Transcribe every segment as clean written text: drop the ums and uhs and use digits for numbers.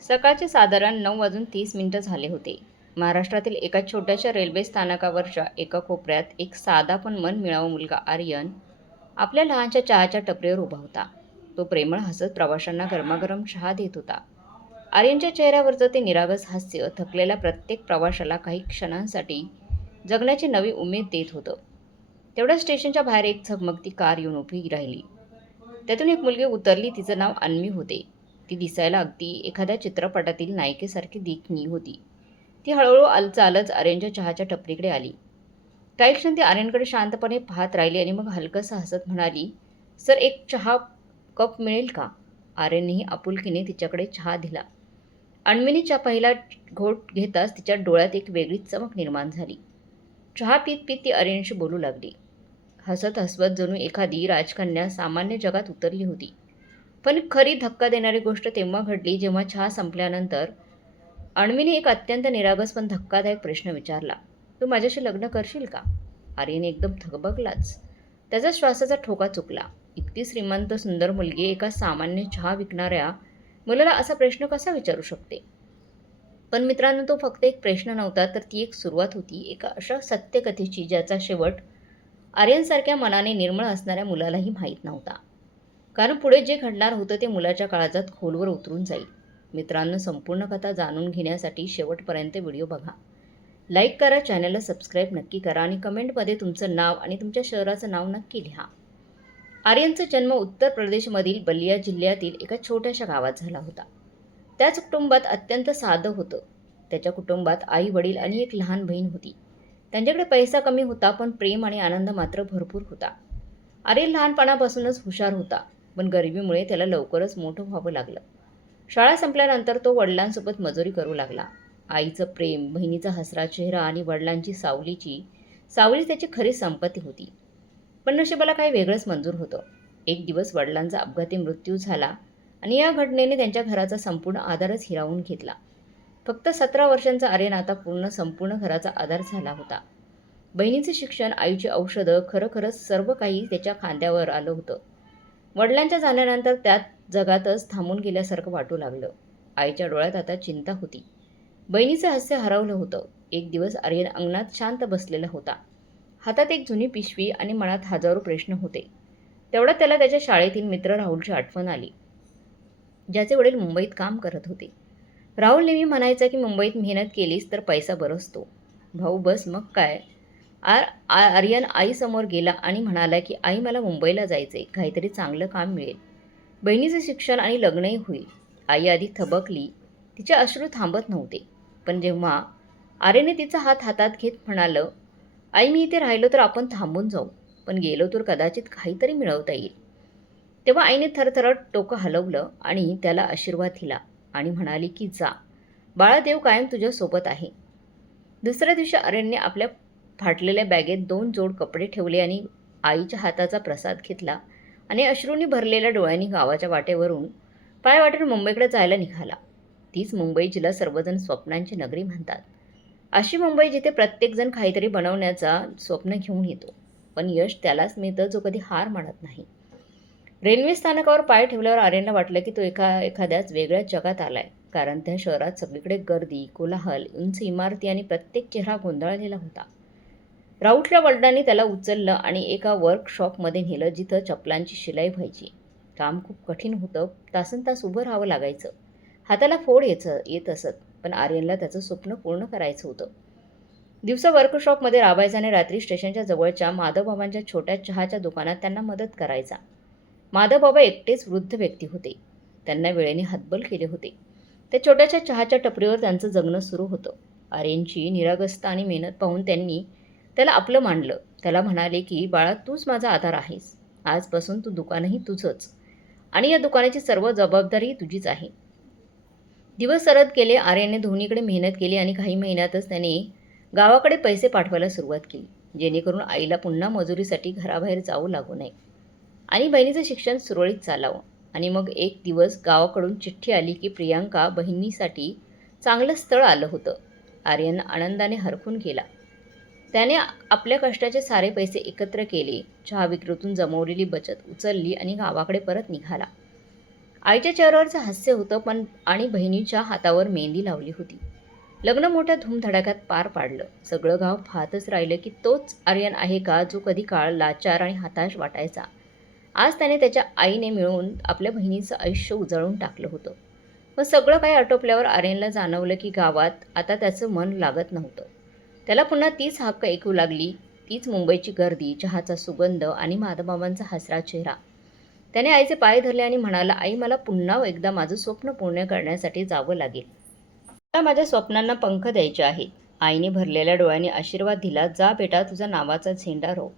सकाळचे साधारण 9:30 झाले होते. महाराष्ट्रातील एका छोट्याशा रेल्वे स्थानकावरच्या एका कोपऱ्यात एक साधा पण मनमिळावू मुलगा आर्यन आपल्या लहानशा चहाच्या टपरीवर उभा होता. तो प्रेमळ हसत प्रवाशांना गरमागरम चहा देत होता. आर्यनच्या चेहऱ्यावरचं ते निरागस हास्य थकलेल्या प्रत्येक प्रवाशाला काही क्षणांसाठी जगण्याची नवी उमेद देत होतं. तेवढ्या स्टेशनच्या बाहेर एक झगमगती कार येऊन उभी राहिली. त्यातून एक मुलगी उतरली. तिचं नाव अन्वी होते. ती दिसायला अगदी एखाद्या चित्रपटातील नायिकेसारखी देखणी होती. ती हळूहळू चालत आर्यनच्या चहाच्या टपरीकडे आली. काही क्षण ती आर्यनकडे शांतपणे पाहत राहिली आणि मग हलकंसं हसत म्हणाली, "सर, एक चहा कप मिळेल का?" आर्यननेही आपुलकीने तिच्याकडे चहा दिला. अन्वीने चहा पहिला घोट घेताच तिच्या डोळ्यात एक वेगळीच चमक निर्माण झाली. चहा पीत पीत ती आर्यनशी बोलू लागली. हसत हसवत जणू एखादी राजकन्या सामान्य जगात उतरली होती. पण खरी धक्का देणारी गोष्ट तेव्हा घडली जेव्हा चहा संपल्यानंतर अन्वीने एक अत्यंत निरागस पण धक्कादायक प्रश्न विचारला, "तू माझ्याशी लग्न करशील का?" आर्यन एकदम थकबकलाच. त्याचा श्वासाचा ठोका चुकला. इतकी श्रीमंत सुंदर मुलगी एका सामान्य चहा विकणाऱ्या मुलाला असा प्रश्न कसा विचारू शकते? पण मित्रांनो, तो फक्त एक प्रश्न नव्हता, तर ती एक सुरुवात होती एका अशा सत्यकथेची ज्याचा शेवट आर्यनसारख्या मनाने निर्मळ असणाऱ्या मुलालाही माहीत नव्हता. कारण पुढे जे घडणार होतं ते मुलाच्या काळजात खोलवर उतरून जाईल. मित्रांनो, संपूर्ण कथा जाणून घेण्यासाठी शेवटपर्यंत व्हिडिओ बघा. लाईक करा, चॅनलला सबस्क्राईब नक्की करा आणि कमेंटमध्ये तुमचं नाव आणि तुमच्या शहराचं नाव नक्की लिहा. आर्यनचा जन्म उत्तर प्रदेशमधील बलिया जिल्ह्यातील एका छोट्याशा गावात झाला होता. त्याच कुटुंबात अत्यंत साधं होतं. त्याच्या कुटुंबात आई वडील आणि एक लहान बहीण होती. त्यांच्याकडे पैसा कमी होता, पण प्रेम आणि आनंद मात्र भरपूर होता. आर्यन लहानपणापासूनच हुशार होता, पण गरिबीमुळे त्याला लवकरच मोठं व्हावं लागलं. शाळा संपल्यानंतर तो वडिलांसोबत मजुरी करू लागला. आईचं प्रेम, बहिणीचा हसरा चेहरा आणि वडिलांची सावली त्याची खरी संपत्ती होती. पण नशिबाला काही वेगळंच मंजूर होतं. एक दिवस वडिलांचा अपघाती मृत्यू झाला आणि या घटनेने त्यांच्या घराचा संपूर्ण आधारच हिरावून घेतला. फक्त 17 वर्षांचा आर्यन आता संपूर्ण घराचा आधार झाला होता. बहिणीचे शिक्षण, आईची औषधं, खरंच सर्व काही त्याच्या खांद्यावर आलं होतं. वडिलांच्या जाण्यानंतर त्यात जगातच थांबून गेल्यासारखं वाटू लागलं. आईच्या डोळ्यात आता चिंता होती. बहिणीचं हास्य हरवलं होतं. एक दिवस आर्यन अंगणात शांत बसलेला होता. हातात एक जुनी पिशवी आणि मनात हजारो प्रश्न होते. तेवढ्यात त्याला त्याच्या शाळेतील मित्र राहुलची आठवण आली, ज्याचे वडील मुंबईत काम करत होते. राहुल नेहमी म्हणायचा की मुंबईत मेहनत केलीस तर पैसा बरसतो. भाऊ बस मग काय. आर्यन आईसमोर गेला आणि म्हणाला की आई, मला मुंबईला जायचंय, काहीतरी चांगलं काम मिळेल. बहिणीचं शिक्षण आणि लग्नही होईल. आई आधी थबकली. तिचे अश्रू थांबत नव्हते. पण जेव्हा आर्यने तिचा हात हातात घेत म्हणालं, आई, मी इथे राहिलो तर आपण थांबून जाऊ, पण गेलो तर कदाचित काहीतरी मिळवता येईल. तेव्हा आईने थरथरत डोकं हलवलं आणि त्याला आशीर्वाद दिला आणि म्हणाली की जा बाळा, देव कायम तुझ्यासोबत आहे. दुसऱ्या दिवशी आर्यनने आपल्या फाटलेल्या बॅगेत 2 जोड कपडे ठेवले आणि आईच्या हाताचा प्रसाद घेतला आणि अश्रूंनी भरलेल्या डोळ्यांनी गावाच्या वाटेवरून पाय वाटेवर मुंबईकडे जायला निघाला. तीच मुंबई जिला सर्वजण स्वप्नांची नगरी म्हणतात. अशी मुंबई जिथे प्रत्येकजण काहीतरी बनवण्याचा स्वप्न घेऊन येतो, पण यश त्यालाच मिळतं जो कधी हार मानत नाही. रेल्वे स्थानकावर पाय ठेवल्यावर आर्यनला वाटलं की तो एखाद्याच वेगळ्याच जगात आलाय. कारण त्या शहरात सगळीकडे गर्दी, कोलाहल, उंच इमारती आणि प्रत्येक चेहरा गोंधळलेला होता. राऊतल्या वडिलांनी त्याला उचललं आणि एका वर्कशॉपमध्ये नेलं, जिथं चपलांची शिलाई व्हायची. काम खूप कठीण होतं. तासनतास उभं राहावं लागायचं. हाताला फोड येत असत, पण आर्यनला त्याचं स्वप्न पूर्ण करायचं होतं. दिवसा वर्कशॉपमध्ये राबायचा आणि रात्री स्टेशनच्या जवळच्या माधवबाबांच्या छोट्या चहाच्या दुकानात त्यांना मदत करायचा. माधवबाबा एकटेच वृद्ध व्यक्ती होते. त्यांना वेळेने हातबल केले होते. त्या छोट्याशा चहाच्या टपरीवर त्यांचं जगणं सुरू होतं. आर्यनची निरागसता आणि मेहनत पाहून त्यांनी त्याला आपलं मानलं. त्याला म्हणाले की बाळा, तूच माझा आधार आहेस. आजपासून तू दुकानही तुझंच आणि या दुकानाची सर्व जबाबदारी तुझीच आहे. दिवस सरत गेले. आर्यनने दोन्हीकडे मेहनत केली आणि काही महिन्यातच त्याने गावाकडे पैसे पाठवायला सुरुवात केली, जेणेकरून आईला पुन्हा मजुरीसाठी घराबाहेर जाऊ लागू नये आणि बहिणीचं शिक्षण सुरळीत चालावं. आणि मग एक दिवस गावाकडून चिठ्ठी आली की प्रियांका बहिणीसाठी चांगलं स्थळ आलं होतं. आर्यन आनंदाने हरखून गेला. त्याने आपल्या कष्टाचे सारे पैसे एकत्र केले, चहा विक्रीतून जमवलेली बचत उचलली आणि गावाकडे परत निघाला. आईच्या चेहऱ्यावरचं हास्य होतं पण आणि बहिणीच्या हातावर मेहंदी लावली होती. लग्न मोठ्या धूमधडाक्यात पार पाडलं. सगळं गाव पाहतच राहिलं की तोच आर्यन आहे का जो कधी काळ लाचार आणि हताश वाटायचा. आज त्याने त्याच्या आईने मिळून आपल्या बहिणीचं आयुष्य उजळून टाकलं होतं. मग सगळं काही आटोपल्यावर आर्यनला जाणवलं की गावात आता त्याचं मन लागत नव्हतं. त्याला पुन्हा तीच हाक ऐकू लागली, तीच मुंबईची गर्दी, चहाचा सुगंध आणि माधवबाबांचा हसरा चेहरा. त्याने आईचे पाय धरले आणि म्हणाला, आई मला पुन्हा एकदा माझं स्वप्न पूर्ण करण्यासाठी जावं लागेल. मला माझ्या स्वप्नांना पंख द्यायचे आहेत. आईने भरलेल्या डोळ्यांनी आशीर्वाद दिला, जा बेटा तुझा नावाचा झेंडा रोव.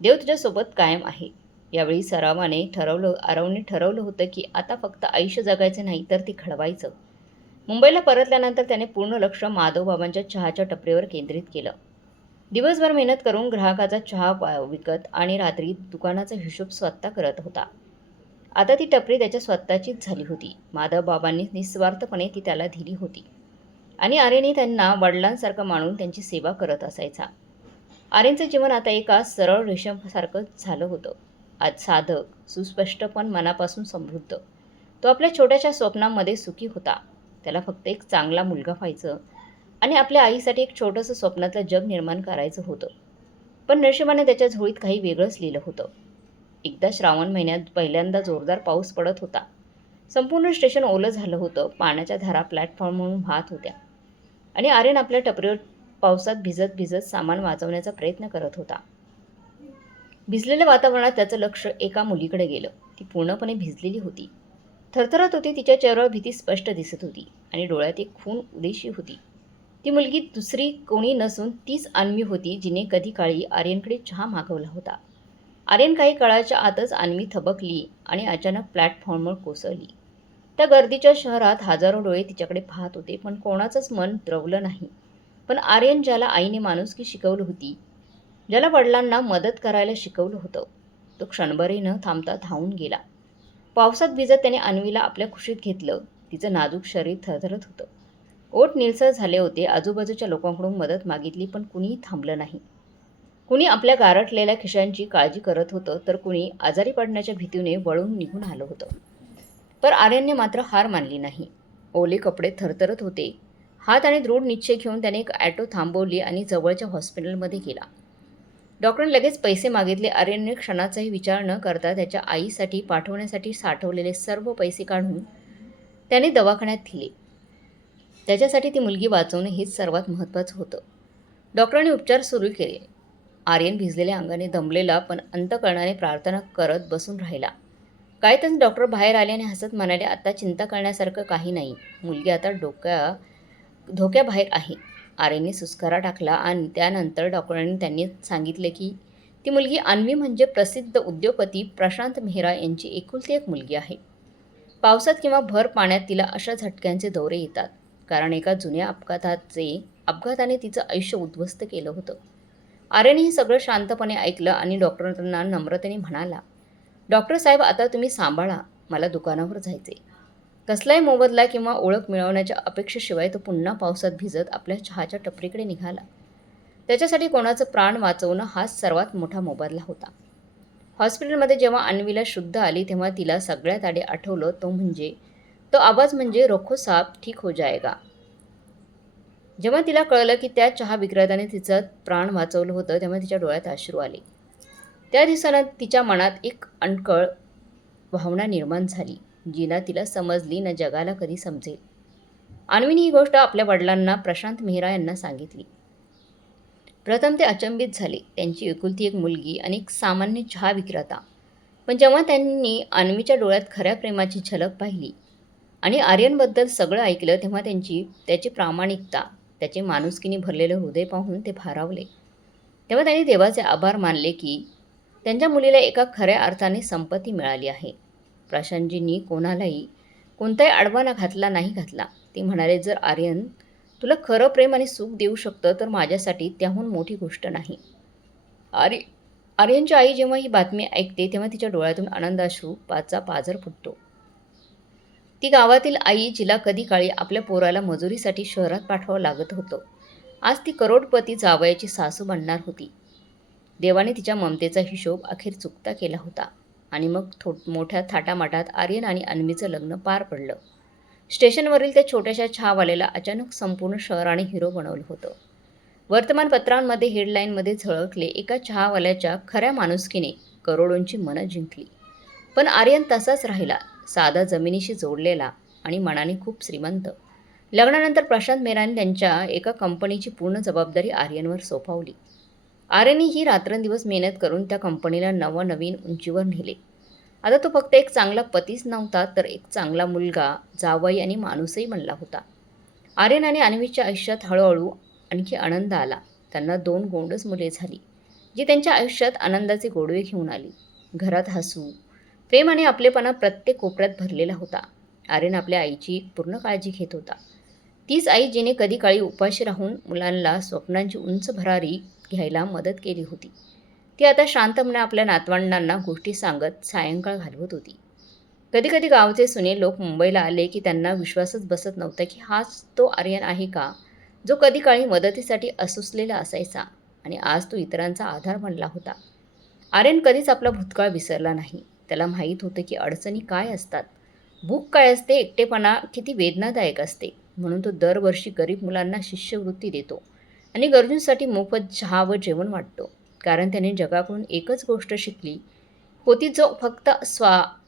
देव तुझ्यासोबत कायम आहे. यावेळी आरवने ठरवलं होतं की आता फक्त आयुष्य जगायचं नाही तर ते घडवायचं. मुंबईला परतल्यानंतर त्याने पूर्ण लक्ष माधवबाबांच्या चहाच्या टपरीवर केंद्रित केलं. दिवसभर मेहनत करून ग्राहकाचा चहा विकत आणि रात्री दुकानाचा हिशोब स्वतः करत होता. आता ती टपरी त्याच्या स्वतःचीच झाली होती. माधवबाबांनी निस्वार्थपणे ती त्याला दिली होती आणि आर्यनही त्यांना वडिलांसारखं मानून त्यांची सेवा करत असायचा. आर्यनचं जीवन आता एका सरळ रेषेसारखं झालं होतं. आज साधक, सुस्पष्ट पण मनापासून समृद्ध. तो आपल्या छोट्याशा स्वप्नांमध्ये सुखी होता. त्याला फक्त एक चांगला मुलगा व्हायचं आणि आपल्या आईसाठी एक छोटंसं स्वप्नातलं जग निर्माण करायचं होतं. पण नशिबाने त्याच्या झोळीत काही वेगळंच लिहिलं होतं. एकदा श्रावण महिन्यात पहिल्यांदा जोरदार पाऊस पडत होता. संपूर्ण स्टेशन ओलं झालं होतं. पाण्याच्या धारा प्लॅटफॉर्मवरून वाहत होत्या आणि आर्यन आपल्या टपरीवर पावसात भिजत भिजत सामान वाचवण्याचा प्रयत्न करत होता. भिजलेल्या वातावरणात त्याचं लक्ष एका मुलीकडे गेलं. ती पूर्णपणे भिजलेली होती. थरथरत होती. तिच्या चेहऱ्यावर भीती स्पष्ट दिसत होती आणि डोळ्यात एक खून उडीशी होती. ती मुलगी दुसरी कोणी नसून तीच अन्वी होती, जिने कधी काळी आर्यनकडे चहा मागवला होता. आर्यन काही काळाच्या आतच अन्वी थबकली आणि अचानक प्लॅटफॉर्मवर कोसळली. त्या गर्दीच्या शहरात हजारो डोळे तिच्याकडे पाहत होते, पण कोणाचंच मन द्रवलं नाही. पण आर्यन, ज्याला आईने माणुसकी शिकवली होती, ज्याला वडिलांना मदत करायला शिकवलं होतं, तो क्षणभरही न थांबता धावून गेला. पावसात भिजत त्याने अन्वीला आपल्या कुशीत घेतलं. तिचं नाजूक शरीर थरथरत होतं. ओठ निळसर झाले होते. आजूबाजूच्या लोकांकडून मदत मागितली, पण कुणीही थांबलं नाही. कुणी आपल्या गारठलेल्या खिशांची काळजी करत होतं, तर कुणी आजारी पडण्याच्या भीतीने वळून निघून आलं होतं. पण आर्यनने मात्र हार मानली नाही. ओले कपडे थरथरत होते. हात आणि दृढ निश्चय घेऊन त्याने एक ॲटो थांबवली आणि जवळच्या हॉस्पिटलमध्ये गेला. डॉक्टरने लगेच पैसे मागितले. आर्यनने क्षणाचाही विचार न करता त्याच्या आईसाठी पाठवण्यासाठी साठवलेले सर्व पैसे काढून त्याने दवाखान्यात दिले. त्याच्यासाठी ती मुलगी वाचवणं हेच सर्वात महत्त्वाचं होतं. डॉक्टरांनी उपचार सुरू केले. आर्यन भिजलेल्या अंगाने दमलेला पण अंतःकरणाने प्रार्थना करत बसून राहिला. काही तास डॉक्टर बाहेर आले आणि हसत म्हणाले, आता चिंता करण्यासारखं काही नाही. मुलगी आता धोक्याबाहेर आहे. आर्यनने सुस्कारा टाकला आणि त्यानंतर डॉक्टरांनी त्यांनी सांगितले की ती मुलगी अन्वी म्हणजे प्रसिद्ध उद्योगपती प्रशांत मेहरा यांची एकुलती एक मुलगी आहे. पावसात किंवा भर पाण्यात तिला अशा झटक्यांचे दौरे येतात, कारण एका जुन्या अपघाताने तिचं आयुष्य उद्ध्वस्त केलं होतं. आर्यनने हे सगळं शांतपणे ऐकलं आणि डॉक्टरांना नम्रतेने म्हणाला, डॉक्टर साहेब आता तुम्ही सांभाळा, मला दुकानावर जायचे. कसलाही मोबदला किंवा ओळख मिळवण्याच्या अपेक्षेशिवाय तो पुन्हा पावसात भिजत आपल्या चहाच्या टपरीकडे निघाला. त्याच्यासाठी कोणाचं प्राण वाचवणं हाच सर्वात मोठा मोबदला होता. हॉस्पिटलमध्ये जेव्हा अन्वीला शुद्ध आली तेव्हा तिला सगळ्यात आधी आठवलं तो आवाज म्हणजे रखो साहब ठीक हो जाएगा. जेव्हा तिला कळलं की त्या चहा विक्रेत्याने तिचं प्राण वाचवलं होतं तेव्हा तिच्या डोळ्यात अश्रू आले. त्या दिवसानं तिच्या मनात एक अनकळ भावना निर्माण झाली, जी ना तिला समजली ना जगाला कधी समजेल. अन्वीने ही गोष्ट आपल्या वडिलांना प्रशांत मेहरा यांना सांगितली. प्रथम ते अचंबित झाले. त्यांची एकुलती एक मुलगी आणि एक सामान्य चहा विक्रेता. पण जेव्हा त्यांनी अन्वीच्या डोळ्यात खऱ्या प्रेमाची झलक पाहिली आणि आर्यनबद्दल सगळं ऐकलं तेव्हा त्याची प्रामाणिकता, त्याचे माणुसकीने भरलेलं हृदय पाहून ते भारावले. तेव्हा त्यांनी देवाचे आभार मानले की त्यांच्या मुलीला एका खऱ्या अर्थाने संपत्ती मिळाली आहे. प्रशांतजींनी कोणताही आडवा नाही घातला. ते म्हणाले, जर आर्यन तुला खरं प्रेम आणि सुख देऊ शकतं तर माझ्यासाठी त्याहून मोठी गोष्ट नाही. आर्यनची आई जेव्हा ही बातमी ऐकते तेव्हा तिच्या डोळ्यातून आनंदाश्रू पाझर फुटतो. ती गावातील आई, जिला कधी काळी आपल्या पोराला मजुरीसाठी शहरात पाठवावं लागत होतं, आज ती करोडपती जावयाची सासू बनणार होती. देवाने तिच्या ममतेचा हिशोब अखेर चुकता केला होता. आणि मग मोठ्या थाटामाटात आर्यन आणि अन्वीचं लग्न पार पडलं. स्टेशनवरील त्या छोट्याशा चहावाल्याला अचानक संपूर्ण शहराने हिरो बनवलं होतं. वर्तमानपत्रांमध्ये हेडलाईनमध्ये झळकले एका चहावाल्याच्या खऱ्या माणुसकीने करोडोंची मनं जिंकली. पण आर्यन तसाच राहिला, साधा जमिनीशी जोडलेला आणि मनाने खूप श्रीमंत. लग्नानंतर प्रशांत मेहराने त्यांच्या एका कंपनीची पूर्ण जबाबदारी आर्यनवर सोपवली. आर्यनने ही रात्रंदिवस मेहनत करून त्या कंपनीला नवनवीन उंचीवर नेले. आता तो फक्त एक चांगला पतीच नव्हता, तर एक चांगला मुलगा, जावई आणि माणूसही बनला होता. आर्यन आणि अन्वीच्या आयुष्यात हळूहळू आणखी आनंद आला. त्यांना 2 गोंडस मुले झाली, जी त्यांच्या आयुष्यात आनंदाचे गोडवे घेऊन आली. घरात हसू, प्रेम आणि आपलेपणा प्रत्येक कोपऱ्यात भरलेला होता. आर्यन आपल्या आईची पूर्ण काळजी घेत होता. तीच आई जिने कधी काळी उपाशी राहून मुलांना स्वप्नांची उंच भरारी घ्यायला मदत केली होती. ती आता शांतपणे आपल्या नातवंडांना गोष्टी सांगत सायंकाळ घालवत होती. कधीकधी गावचे सुने लोक मुंबईला आले की त्यांना विश्वासच बसत नव्हता की हाच तो आर्यन आहे का, जो कधी काळी मदतीसाठी असुसलेला असायचा आणि आज तो इतरांचा आधार बनला होता. आर्यन कधीच आपला भूतकाळ विसरला नाही. त्याला माहीत होतं की अडचणी काय असतात, भूक काय असते, एकटेपणा किती वेदनादायक असते. म्हणून तो दरवर्षी गरीब मुलांना शिष्यवृत्ती देतो आणि गरजूंसाठी मोफत चहा व जेवण वाटतो. कारण त्याने जगाकडून एकच गोष्ट शिकली होती, जो फक्त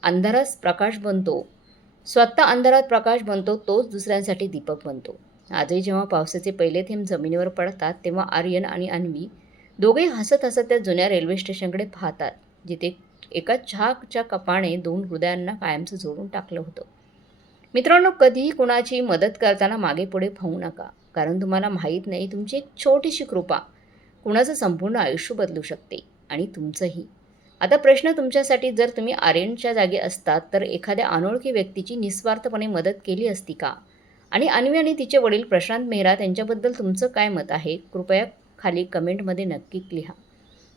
अंधारात प्रकाश बनतो, स्वतः अंधारात प्रकाश बनतो, तोच दुसऱ्यांसाठी दीपक बनतो. आजही जेव्हा पावसाचे पहिले थेंब जमिनीवर पडतात, तेव्हा आर्यन आणि अन्वी दोघेही हसत हसत त्या जुन्या रेल्वे स्टेशनकडे पाहतात, जिथे एका चहाच्या कपाने 2 हृदयांना कायमचं जोडून टाकलं होतं. मित्रांनो, कधीही कुणाची मदत करताना मागे पुढे पाहू नका. कारण तुम्हाला माहीत नाही, तुमची एक छोटीशी कृपा कुणाचं संपूर्ण आयुष्य बदलू शकते आणि तुमचंही. आता प्रश्न तुमच्यासाठी, जर तुम्ही आर्यनच्या जागी असतात तर एखाद्या अनोळखी व्यक्तीची निस्वार्थपणे मदत केली असती का? आणि अन्वी आणि तिचे वडील प्रशांत मेहरा यांच्याबद्दल तुमचं काय मत आहे? कृपया खाली कमेंटमध्ये नक्की लिहा.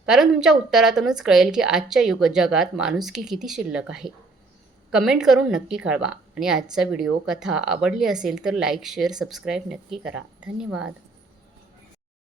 कारण तुमच्या उत्तरातूनच कळेल की आजच्या जगात माणुसकी किती शिल्लक आहे. कमेंट करून नक्की कळवा आणि आजचा व्हिडिओ कथा आवडली असेल तर लाईक, शेअर, सबस्क्राईब नक्की करा. धन्यवाद.